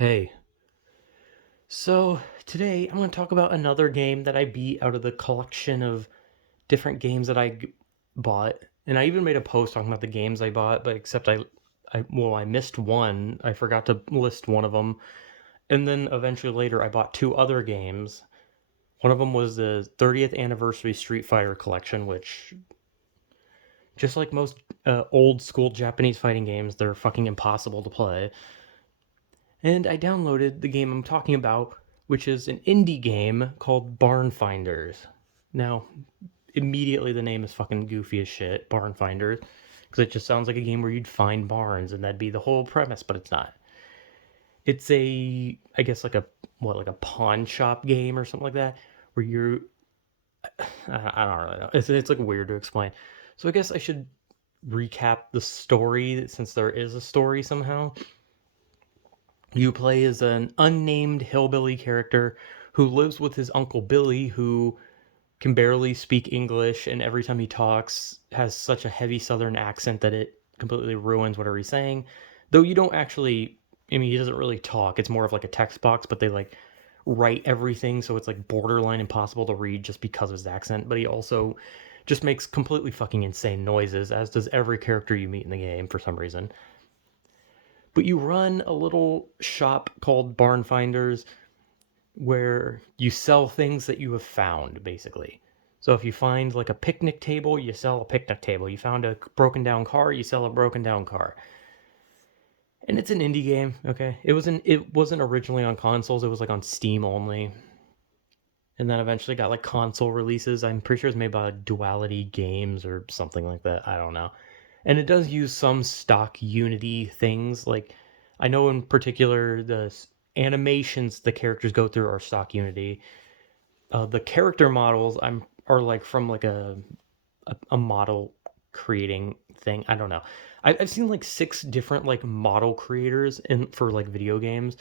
Hey, so today I'm going to talk about another game that I beat out of the collection of different games that bought. And I even made a post talking about the games I bought, but except I missed one. I forgot to list one of them. And then eventually later I bought two other games. One of them was the 30th anniversary Street Fighter collection, which, just like most old school Japanese fighting games, they're fucking impossible to play. And I downloaded the game I'm talking about, which is an indie game called Barn Finders. Now, immediately the name is fucking goofy as shit, Barn Finders, because it just sounds like a game where you'd find barns, and that'd be the whole premise, but it's not. It's I guess like a pawn shop game or something like that, where I don't really know. It's like weird to explain. So I guess I should recap the story since there is a story somehow. You play as an unnamed hillbilly character who lives with his uncle Billy, who can barely speak English, and every time he talks has such a heavy southern accent that it completely ruins whatever he's saying. Though you don't actually, I mean, he doesn't really talk. It's more of like a text box, but they like write everything, so it's like borderline impossible to read just because of his accent. But he also just makes completely fucking insane noises, as does every character you meet in the game for some reason. But you run a little shop called Barn Finders where you sell things that you have found, basically. So if you find like a picnic table, you sell a picnic table. You found a broken down car, you sell a broken down car. And it's an indie game, okay? It wasn't originally on consoles, it was like on Steam only. And then eventually got like console releases. I'm pretty sure it's made by Duality Games or something like that. I don't know. And it does use some stock Unity things. Like I know in particular the animations the characters go through are stock Unity. The character models are like from like a model creating thing. I don't know. I've seen like six different like model creators in for like video games.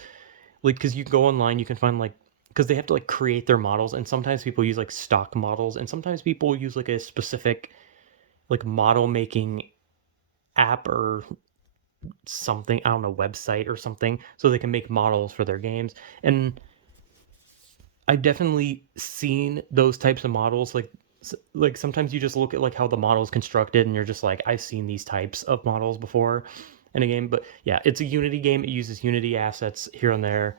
Like because you can go online, you can find like because they have to like create their models, and sometimes people use like stock models, and sometimes people use like a specific like model making app or something, I don't know, website or something, so they can make models for their games. And I've definitely seen those types of models. Like sometimes you just look at like how the model is constructed, and you're just like, I've seen these types of models before in a game. But yeah, it's a Unity game. It uses Unity assets here and there.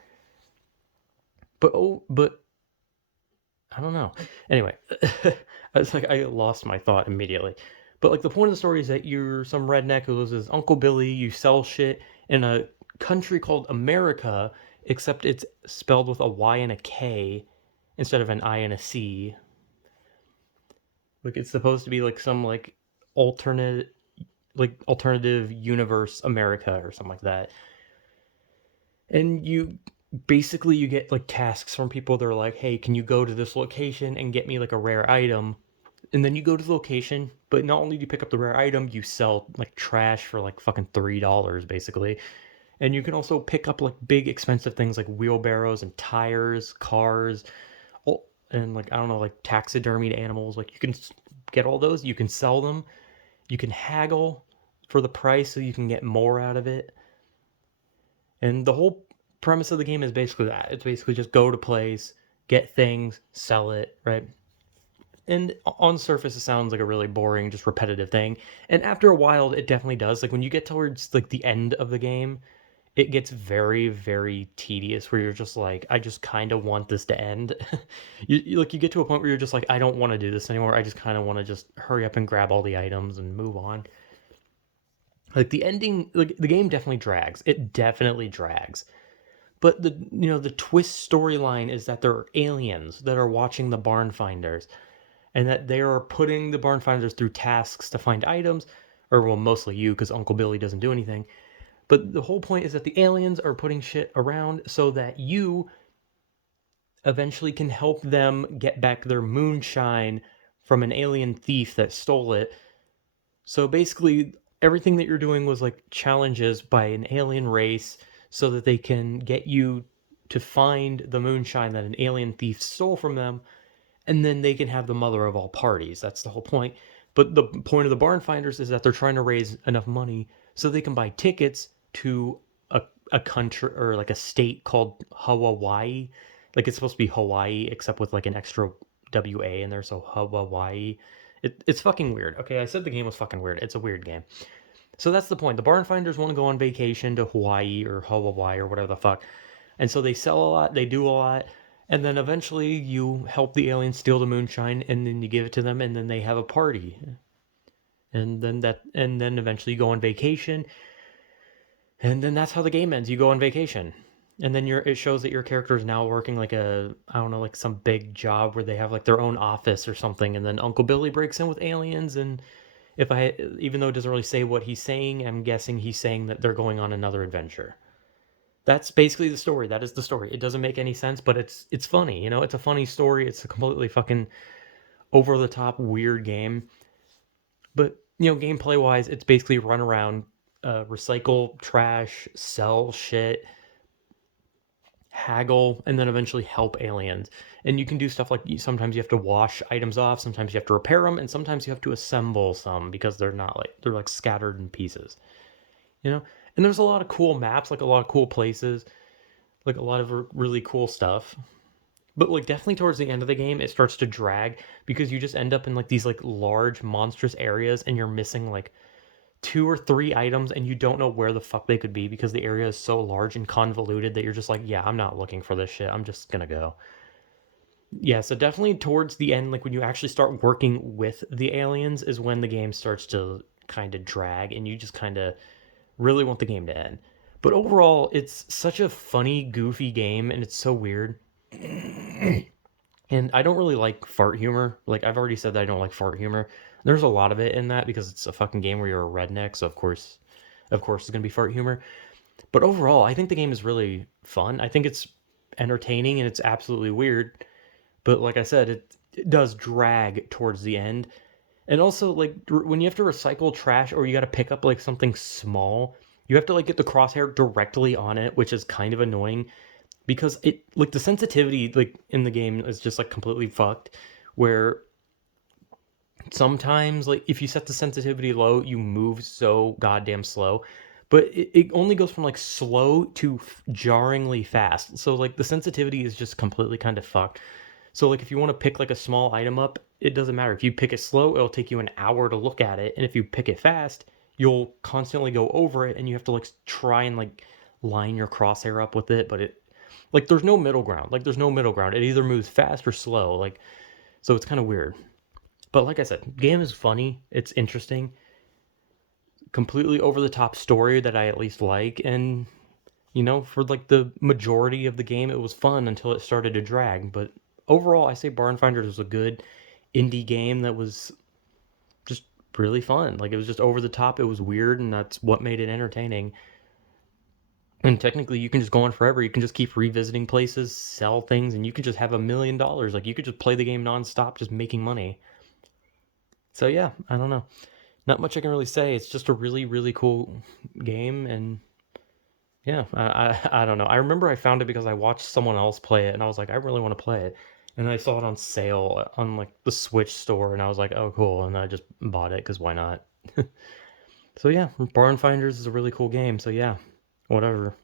But I don't know. Anyway, I lost my thought immediately. But like the point of the story is that you're some redneck who lives with Uncle Billy. You sell shit in a country called America, except it's spelled with a Y and a K instead of an I and a C. Like it's supposed to be like some alternate alternative universe America or something like that. And you get like tasks from people that are like, hey, can you go to this location and get me like a rare item? And then you go to the location, but not only do you pick up the rare item, you sell like trash for like fucking $3 basically. And you can also pick up like big expensive things like wheelbarrows and tires, cars, and like I don't know, like taxidermied animals. Like you can get all those, you can sell them, you can haggle for the price so you can get more out of it. And the whole premise of the game is basically that. It's basically just go to place, get things, sell it, right? And on the surface, it sounds like a really boring, just repetitive thing. And after a while, it definitely does. Like when you get towards like the end of the game, it gets very, very tedious. Where you're just like, I just kind of want this to end. You get to a point where you're just like, I don't want to do this anymore. I just kind of want to just hurry up and grab all the items and move on. Like the ending, like the game definitely drags. It definitely drags. But the twist storyline is that there are aliens that are watching the barn finders, and that they are putting the barn finders through tasks to find items, or well, mostly you, because Uncle Billy doesn't do anything. But the whole point is that the aliens are putting shit around so that you eventually can help them get back their moonshine from an alien thief that stole it. So basically, everything that you're doing was like challenges by an alien race so that they can get you to find the moonshine that an alien thief stole from them, and then they can have the mother of all parties. That's the whole point. But the point of the barn finders is that they're trying to raise enough money so they can buy tickets to a country or like a state called Hawaii. Like it's supposed to be Hawaii, except with like an extra WA in there, so Hawaii. It's fucking weird. Okay, I said the game was fucking weird. It's a weird game. So that's the point. The barn finders want to go on vacation to Hawaii or Hawaii or whatever the fuck. And so they sell a lot, they do a lot, and then eventually you help the aliens steal the moonshine and then you give it to them and then they have a party. And then eventually you go on vacation and then that's how the game ends. You go on vacation. And then it shows that your character is now working like I don't know, like some big job where they have like their own office or something. And then Uncle Billy breaks in with aliens. And even though it doesn't really say what he's saying, I'm guessing he's saying that they're going on another adventure. That's basically the story. That is the story. It doesn't make any sense, but it's funny. It's a funny story. It's a completely fucking over the top weird game. But gameplay wise, it's basically run around, recycle trash, sell shit, haggle, and then eventually help aliens. And you can do stuff like sometimes you have to wash items off, sometimes you have to repair them, and sometimes you have to assemble some because they're like scattered in pieces. And there's a lot of cool maps, like a lot of cool places, like a lot of really cool stuff. But like definitely towards the end of the game, it starts to drag because you just end up in like these like large monstrous areas and you're missing like 2 or 3 items and you don't know where the fuck they could be because the area is so large and convoluted that you're just like, yeah, I'm not looking for this shit. I'm just gonna go. Yeah, so definitely towards the end, like when you actually start working with the aliens is when the game starts to kind of drag and you just kind of really want the game to end. But overall, it's such a funny, goofy game and it's so weird. And I don't really like fart humor. Like I've already said that I don't like fart humor. There's a lot of it in that because it's a fucking game where you're a redneck, so of course it's gonna be fart humor. But overall, I think the game is really fun. I think it's entertaining and it's absolutely weird. But like I said, it does drag towards the end. And also, like when you have to recycle trash or you got to pick up like something small, you have to like get the crosshair directly on it, which is kind of annoying because it like the sensitivity like in the game is just like completely fucked. Where sometimes like if you set the sensitivity low, you move so goddamn slow. But it only goes from like slow to jarringly fast. So like the sensitivity is just completely kind of fucked. So like if you want to pick like a small item up, it doesn't matter. If you pick it slow, it'll take you an hour to look at it. And if you pick it fast, you'll constantly go over it and you have to like try and like line your crosshair up with it, but it like there's no middle ground. Like there's no middle ground. It either moves fast or slow. Like so it's kind of weird. But like I said, game is funny, it's interesting. Completely over the top story that I at least like and for like the majority of the game it was fun until it started to drag, but overall, I say Barn Finders was a good indie game that was just really fun. Like it was just over the top. It was weird, and that's what made it entertaining. And technically, you can just go on forever. You can just keep revisiting places, sell things, and you can just have $1 million. Like you could just play the game nonstop, just making money. So yeah, I don't know. Not much I can really say. It's just a really, really cool game, and yeah, I don't know. I remember I found it because I watched someone else play it, and I was like, I really want to play it. And I saw it on sale on like the Switch store, and I was like, oh, cool. And I just bought it because why not? So yeah, Barn Finders is a really cool game. So yeah, whatever.